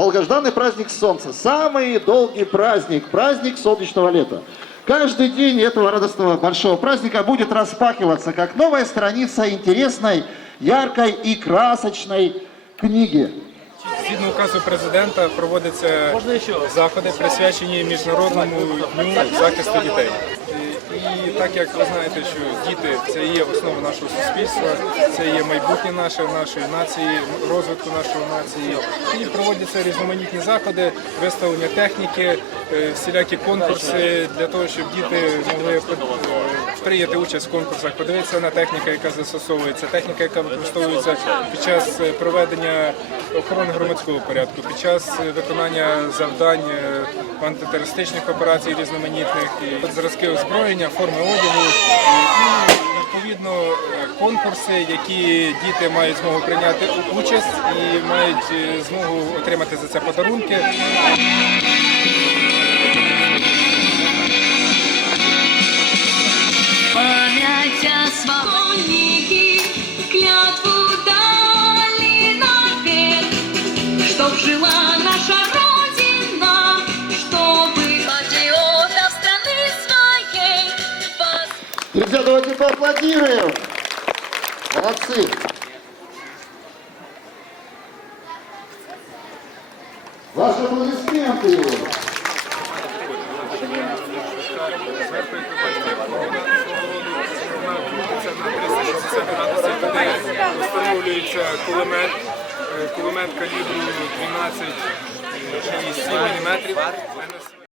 долгожданный праздник Солнца, самый долгий праздник, праздник солнечного лета. Каждый день этого радостного большого праздника будет распахиваться как новая страница интересной, яркой и красочной книги. Згідно указу президента проводяться заходи, присвячені міжнародному дню захисту дітей. І, так як ви знаєте, що діти це є основа нашого суспільства, це є майбутнє наше, нашої нації, розвитку нашої нації. І проводяться різноманітні заходи, виставлення техніки, е, всілякі конкурси для того, щоб діти могли прийняти участь в конкурсах, подивитися на техніку, яка застосовується, техніка, яка використовується під час е, проведення охорони громадського порядку, під час е, виконання завдань е, антитерористичних операцій різноманітних, і зразки озброєння, форми одягу і, відповідно е, конкурси, які діти мають змогу прийняти участь і мають змогу отримати за це подарунки. Пам'яття свободники жила наша Родина, чтобы патриота страны своей спас... Ребята, давайте поаплодируем! Молодцы! Ваши аплодисменты! Встановлюється кулемет. Кулемет калібру 12 і 7 мм.